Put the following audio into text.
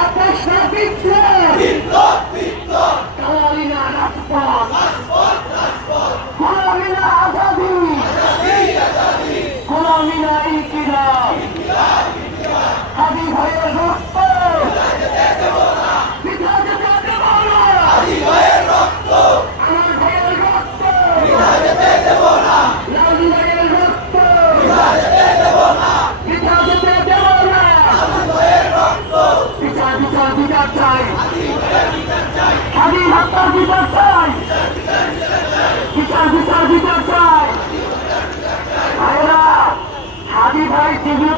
একুশে বিপ্লব কালালিনা রাজপথ গোলামিনা আজাদি গোলামিনা ইনকিলাব হাদি ভাইয়ের রক্ত পিতা যেতে দেব না আমার ভাইয়ের রক্ত লালু ভাইয়ের রক্ত পিতা যেতে দেব না বিচার চাই হাদি হত্যার বিচার চাই বিচার চাই ভাইরা হাদি ভাই যেগুলো